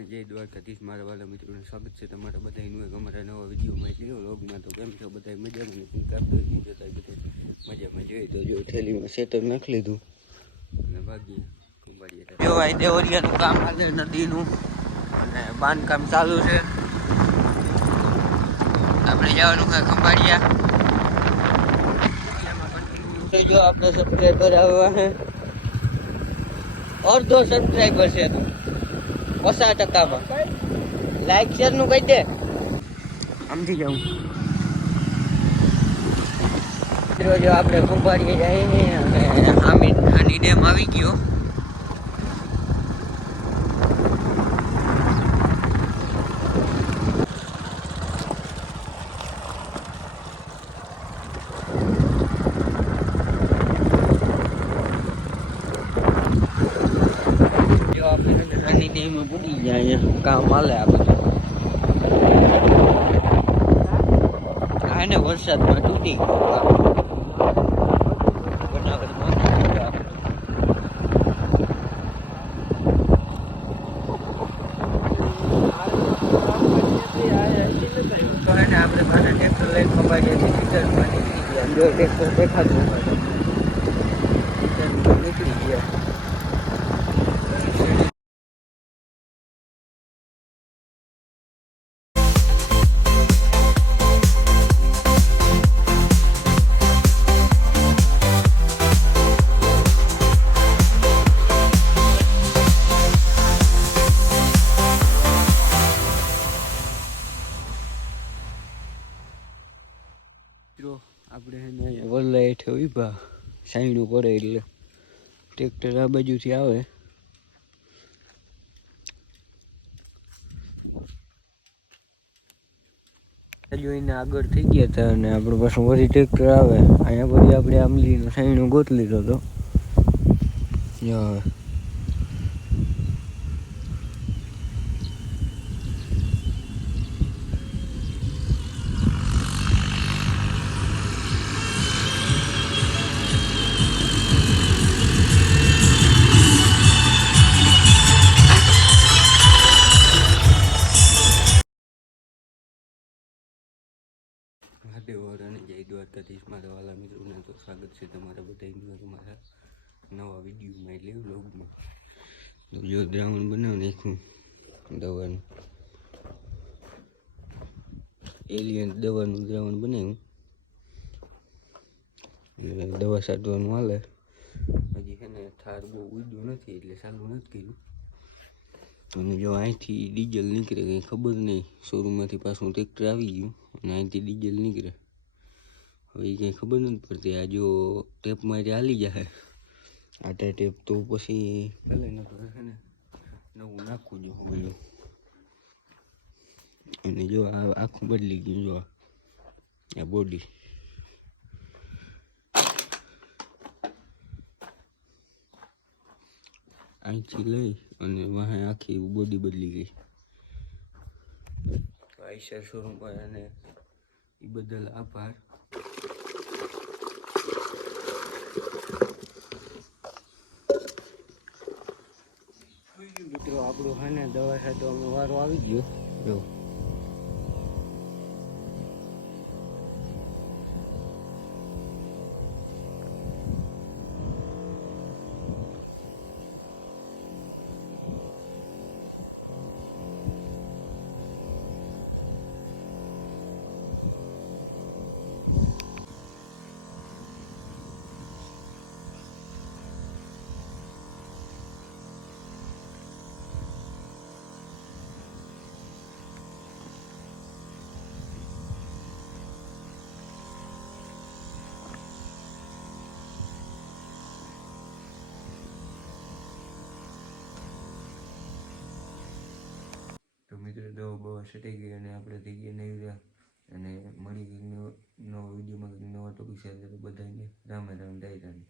અને જય દ્વારકાધીશ મારા વાલા મિત્રોને સ્વાગત છે તમારા બધાનું એક અમારા નવા વિડીયોમાં. એટલે લોગમાં તો કેમ છો બધા મજામાં ને મજામાં જોઈએ તો જો થેલીમાં સેટર નાખી લીધું. અને બાકી જો આ દેવરિયાનું કામ હાલે, નદીનું. અને બાંધકામ ચાલુ છે. આપણે જવાનું છે ખંભાળિયા. જો આપણે સબસ્ક્રાઈબર આવવા હે અડધો સબસ્ક્રાઈબર છે તું. ઓછા ટકામાં. લાઈક શેરનું કહી દે. સમજી જાઉં મિત્રો જો આપણે કુંભારીએ જઈએ. અને હામી ખાની ડેમ આવી ગયો જો હાની ડેમ પૂરી જાય અહીંયા. કામ હાલે આ બધું. આ ને વરસાદમાં તૂટી ગયું બનાવટમાં નીકળી ગયું. આપણે એને વલ્લા હેઠે ઊભા સાઈનું પડે એટલે. ટ્રેક્ટર આ બાજુથી આવે. જોઈને આગળ થઈ ગયા હતા અને આપણે પાછું વળી ટ્રેક્ટર આવે. અહીંયા પછી આપણે આમલીનો સાઈનું ગોત લીધો હતો. હવે મહાદેવ અને જય દ્વારકાધીશ મારા વાલા મિત્રોને તો સ્વાગત છે તમારા બધાનું તમારા નવા વિડીયોમાં એટલે વ્લોગમાં. તો જો દ્રાવણ બનાવી નાખ્યું દવાનું. એલિયન દવાનું દ્રાવણ બનાવ્યું. દવા સાધવાનું હાલે. હજી છે ને થાર બહુ ઉડ્યું નથી, એટલે ચાલુ નથી કર્યું. અને જો અહીંથી ડીઝલ નીકળે કંઈ ખબર નહીં, શોરૂમમાંથી પાછું ટ્રેક્ટર આવી ગયું અને અહીંથી ડીઝલ નીકળે હવે એ કંઈ ખબર નથી પડતી, આ જો ટેપ મારી હાલી જાય આટા ટેપ તો પછી ભલે ન તો છે ને, નવું નાખવું જો બધું અને જો આ આખું બદલી ગયું જો. આ બોડી અહીંથી લઈ અને વાહે આખી બોડી બદલી ગઈ. આઈશા શોરૂમ પર અને એ બદલ આભાર. મિત્રો આપણું હા ને દવા સાથે અમે વારો આવી ગયો. જો. દવા બવા સટાઈ ગઈ અને આપણે થઈ ગયા નહીં રહ્યા. અને મળી ગઈ નવો વિડીયોમાં નવા ટોપિક સાથે બધાને રામે રામ ડાયરાને